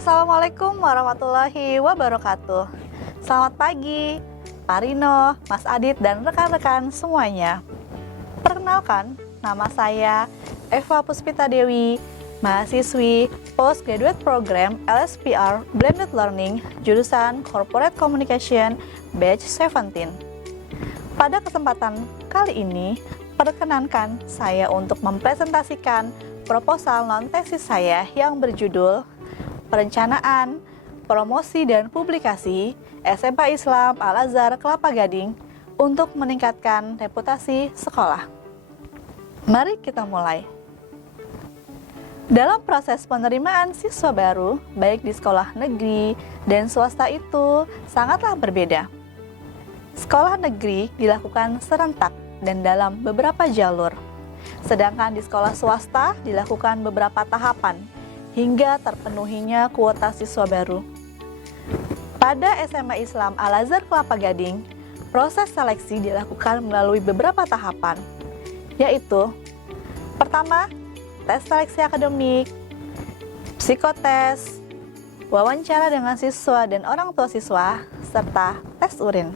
Assalamualaikum warahmatullahi wabarakatuh. Selamat pagi, Pak Rino, Mas Adit, dan rekan-rekan semuanya. Perkenalkan, nama saya Eva Puspita Dewi, mahasiswi Postgraduate Program LSPR Blended Learning, jurusan Corporate Communication, Batch 17. Pada kesempatan kali ini, perkenankan saya untuk mempresentasikan proposal non-tesis saya yang berjudul Perencanaan, Promosi dan Publikasi SMA Islam Al-Azhar Kelapa Gading untuk meningkatkan reputasi sekolah. Mari kita mulai. Dalam proses penerimaan siswa baru, baik di sekolah negeri dan swasta itu sangatlah berbeda. Sekolah negeri dilakukan serentak dan dalam beberapa jalur, sedangkan di sekolah swasta dilakukan beberapa tahapan hingga terpenuhinya kuota siswa baru. Pada SMA Islam Al-Azhar Kelapa Gading, proses seleksi dilakukan melalui beberapa tahapan, yaitu pertama, tes seleksi akademik, psikotes, wawancara dengan siswa dan orang tua siswa, serta tes urin.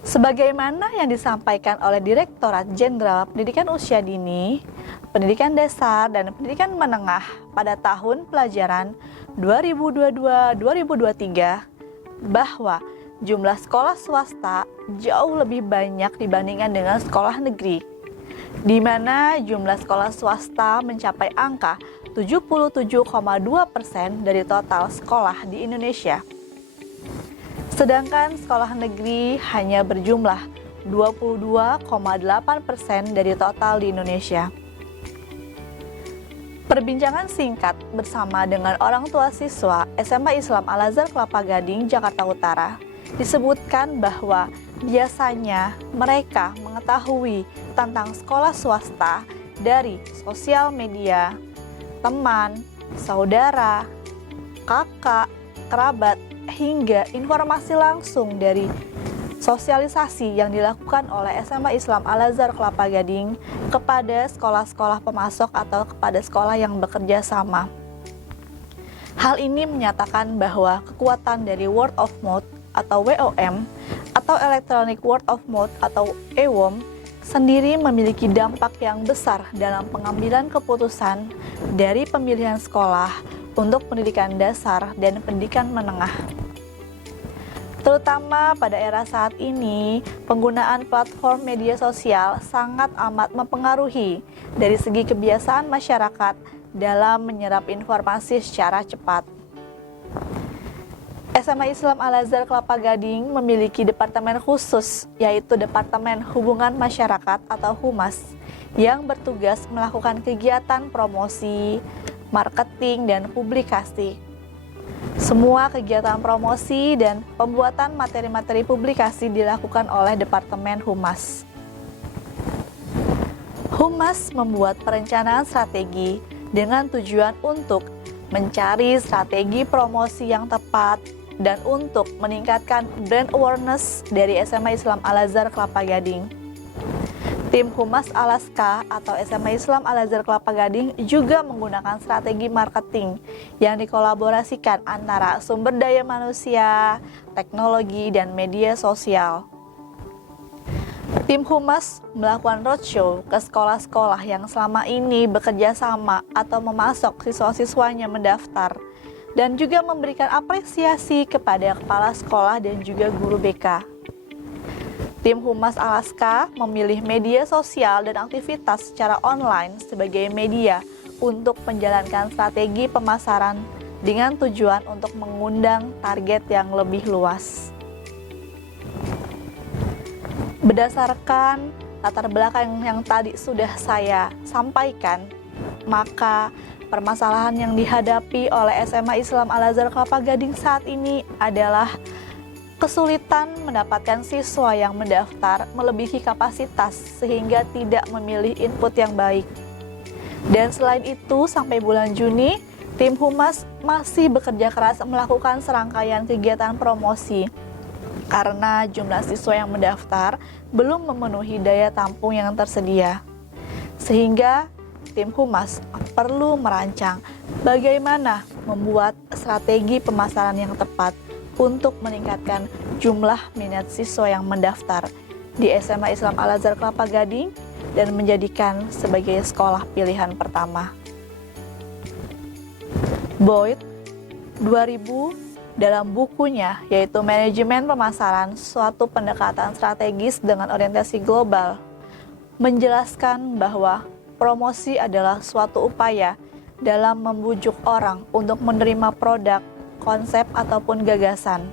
Sebagaimana yang disampaikan oleh Direktorat Jenderal Pendidikan Usia Dini, Pendidikan Dasar dan Pendidikan Menengah pada tahun pelajaran 2022-2023 bahwa jumlah sekolah swasta jauh lebih banyak dibandingkan dengan sekolah negeri, di mana jumlah sekolah swasta mencapai angka 77,2% dari total sekolah di Indonesia. Sedangkan sekolah negeri hanya berjumlah 22,8% dari total di Indonesia. Perbincangan singkat bersama dengan orang tua siswa SMA Islam Al-Azhar Kelapa Gading, Jakarta Utara, disebutkan bahwa biasanya mereka mengetahui tentang sekolah swasta dari sosial media, teman, saudara, kakak, kerabat, hingga informasi langsung dari sosialisasi yang dilakukan oleh SMA Islam Al-Azhar Kelapa Gading kepada sekolah-sekolah pemasok atau kepada sekolah yang bekerja sama. Hal ini menyatakan bahwa kekuatan dari word of mouth atau WOM atau electronic word of mouth atau EWOM sendiri memiliki dampak yang besar dalam pengambilan keputusan dari pemilihan sekolah untuk pendidikan dasar dan pendidikan menengah. Terutama pada era saat ini, penggunaan platform media sosial sangat amat mempengaruhi dari segi kebiasaan masyarakat dalam menyerap informasi secara cepat. SMA Islam Al-Azhar Kelapa Gading memiliki departemen khusus, yaitu Departemen Hubungan Masyarakat atau Humas, yang bertugas melakukan kegiatan promosi, marketing, dan publikasi. Semua kegiatan promosi dan pembuatan materi-materi publikasi dilakukan oleh Departemen Humas. Humas membuat perencanaan strategi dengan tujuan untuk mencari strategi promosi yang tepat dan untuk meningkatkan brand awareness dari SMA Islam Al-Azhar Kelapa Gading. Tim Humas Alaska atau SMA Islam Al-Azhar Kelapa Gading juga menggunakan strategi marketing yang dikolaborasikan antara sumber daya manusia, teknologi, dan media sosial. Tim Humas melakukan roadshow ke sekolah-sekolah yang selama ini bekerja sama atau memasok siswa-siswanya mendaftar, dan juga memberikan apresiasi kepada kepala sekolah dan juga guru BK. Tim Humas Alaska memilih media sosial dan aktivitas secara online sebagai media untuk menjalankan strategi pemasaran dengan tujuan untuk mengundang target yang lebih luas. Berdasarkan latar belakang yang tadi sudah saya sampaikan, maka permasalahan yang dihadapi oleh SMA Islam Al-Azhar Kelapa Gading saat ini adalah kesulitan mendapatkan siswa yang mendaftar melebihi kapasitas sehingga tidak memilih input yang baik. Dan selain itu, sampai bulan Juni, tim Humas masih bekerja keras melakukan serangkaian kegiatan promosi karena jumlah siswa yang mendaftar belum memenuhi daya tampung yang tersedia. Sehingga tim humas perlu merancang bagaimana membuat strategi pemasaran yang tepat untuk meningkatkan jumlah minat siswa yang mendaftar di SMA Islam Al-Azhar Kelapa Gading dan menjadikan sebagai sekolah pilihan pertama. Boyd 2000 dalam bukunya yaitu Manajemen Pemasaran, Suatu Pendekatan Strategis dengan Orientasi Global, menjelaskan bahwa promosi adalah suatu upaya dalam membujuk orang untuk menerima produk, konsep, ataupun gagasan.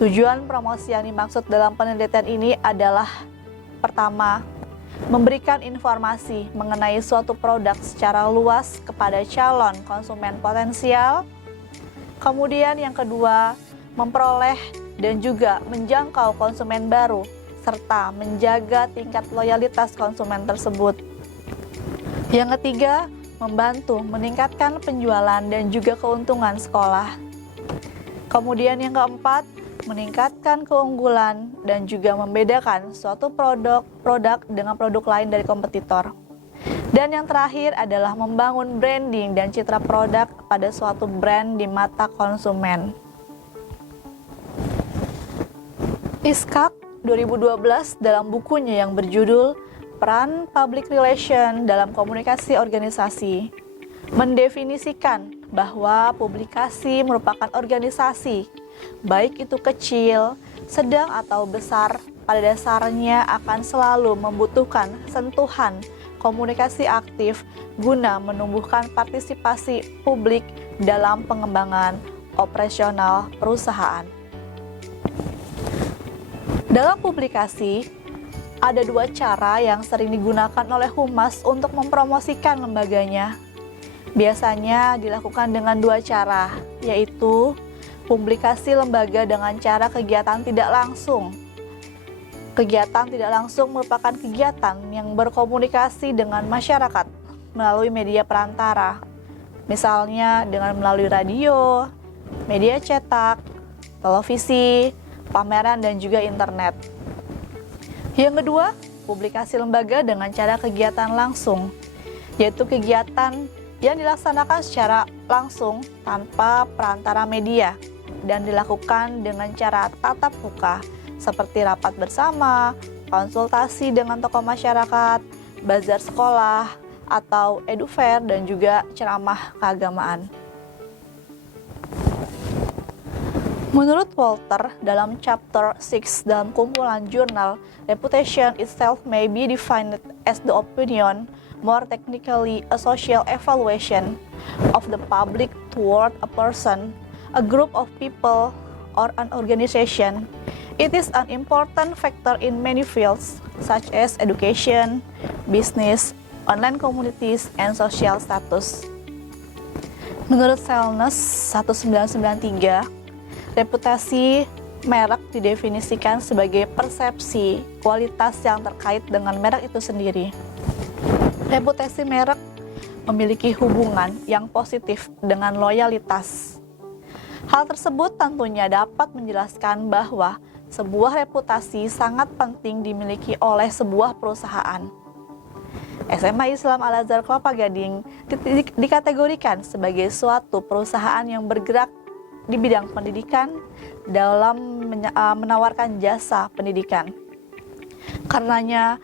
Tujuan promosi yang dimaksud dalam penelitian ini adalah: pertama, memberikan informasi mengenai suatu produk secara luas kepada calon konsumen potensial. Kemudian yang kedua, memperoleh dan juga menjangkau konsumen baru, serta menjaga tingkat loyalitas konsumen tersebut. Yang ketiga, membantu meningkatkan penjualan dan juga keuntungan sekolah. Kemudian yang keempat, meningkatkan keunggulan dan juga membedakan suatu produk dengan produk lain dari kompetitor. Dan yang terakhir adalah membangun branding dan citra produk pada suatu brand di mata konsumen. Iskak 2012 dalam bukunya yang berjudul Peran Public Relation dalam Komunikasi Organisasi mendefinisikan bahwa publikasi merupakan organisasi, baik itu kecil, sedang atau besar, pada dasarnya akan selalu membutuhkan sentuhan komunikasi aktif guna menumbuhkan partisipasi publik dalam pengembangan operasional perusahaan. Dalam publikasi, ada dua cara yang sering digunakan oleh humas untuk mempromosikan lembaganya. Biasanya dilakukan dengan dua cara, yaitu publikasi lembaga dengan cara kegiatan tidak langsung. Kegiatan tidak langsung merupakan kegiatan yang berkomunikasi dengan masyarakat melalui media perantara, misalnya dengan melalui radio, media cetak, televisi, pameran, dan juga internet. Yang kedua, publikasi lembaga dengan cara kegiatan langsung, yaitu kegiatan yang dilaksanakan secara langsung tanpa perantara media dan dilakukan dengan cara tatap muka, seperti rapat bersama, konsultasi dengan tokoh masyarakat, bazar sekolah, atau edu-fair, dan juga ceramah keagamaan. Menurut Walter, dalam chapter 6 dalam kumpulan jurnal, reputation itself may be defined as the opinion, more technically a social evaluation, of the public toward a person, a group of people, or an organization. It is an important factor in many fields, such as education, business, online communities, and social status. Menurut Selnes 1993, reputasi merek didefinisikan sebagai persepsi kualitas yang terkait dengan merek itu sendiri. Reputasi merek memiliki hubungan yang positif dengan loyalitas. Hal tersebut tentunya dapat menjelaskan bahwa sebuah reputasi sangat penting dimiliki oleh sebuah perusahaan. SMA Islam Al-Azhar Kelapa Gading dikategorikan sebagai suatu perusahaan yang bergerak di bidang pendidikan dalam menawarkan jasa pendidikan. Karenanya,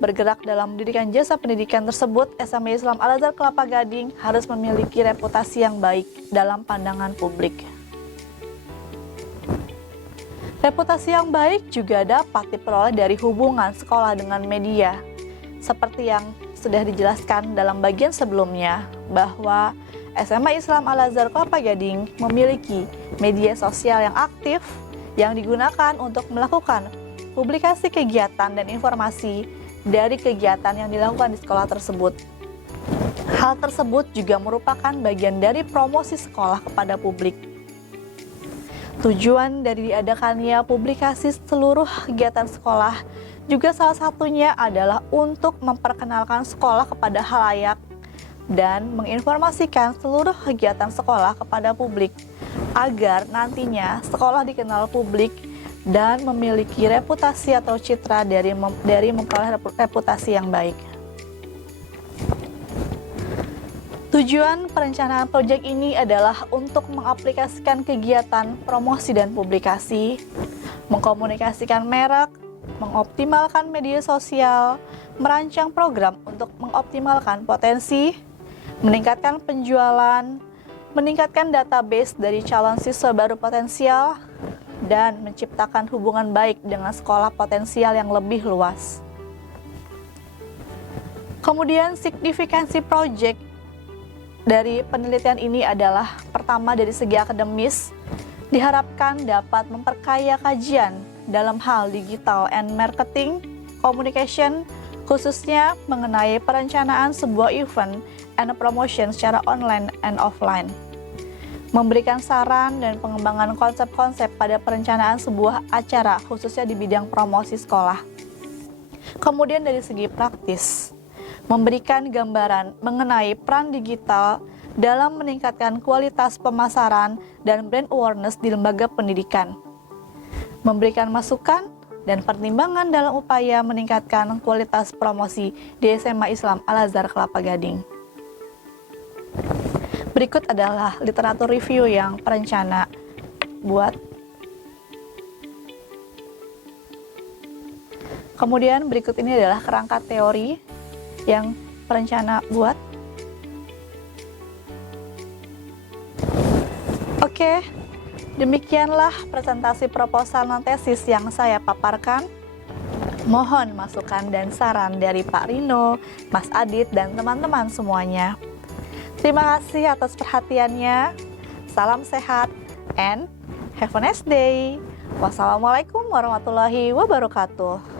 bergerak dalam pendidikan jasa pendidikan tersebut, SMA Islam Al-Azhar Kelapa Gading harus memiliki reputasi yang baik dalam pandangan publik. Reputasi yang baik juga dapat diperoleh dari hubungan sekolah dengan media. Seperti yang sudah dijelaskan dalam bagian sebelumnya, bahwa SMA Islam Al-Azhar Kelapa Gading memiliki media sosial yang aktif yang digunakan untuk melakukan publikasi kegiatan dan informasi dari kegiatan yang dilakukan di sekolah tersebut. Hal tersebut juga merupakan bagian dari promosi sekolah kepada publik. Tujuan dari diadakannya publikasi seluruh kegiatan sekolah juga salah satunya adalah untuk memperkenalkan sekolah kepada khalayak dan menginformasikan seluruh kegiatan sekolah kepada publik agar nantinya sekolah dikenal publik dan memiliki reputasi atau citra dari memperoleh reputasi yang baik. Tujuan perencanaan proyek ini adalah untuk mengaplikasikan kegiatan promosi dan publikasi, mengkomunikasikan merek, mengoptimalkan media sosial, merancang program untuk mengoptimalkan potensi, meningkatkan penjualan, meningkatkan database dari calon siswa baru potensial, dan menciptakan hubungan baik dengan sekolah potensial yang lebih luas. Kemudian signifikansi proyek dari penelitian ini adalah pertama dari segi akademis, diharapkan dapat memperkaya kajian dalam hal digital and marketing, communication, khususnya mengenai perencanaan sebuah event and promotion secara online and offline. Memberikan saran dan pengembangan konsep-konsep pada perencanaan sebuah acara khususnya di bidang promosi sekolah. Kemudian dari segi praktis, memberikan gambaran mengenai peran digital dalam meningkatkan kualitas pemasaran dan brand awareness di lembaga pendidikan. Memberikan masukan dan pertimbangan dalam upaya meningkatkan kualitas promosi di SMA Islam Al-Azhar Kelapa Gading. Berikut adalah literatur review yang perencana buat. Kemudian berikut ini adalah kerangka teori yang perencana buat. Oke, demikianlah presentasi proposal non-tesis yang saya paparkan. Mohon masukan dan saran dari Pak Rino, Mas Adit, dan teman-teman semuanya. Terima kasih atas perhatiannya. Salam sehat and have a nice day. Wassalamualaikum warahmatullahi wabarakatuh.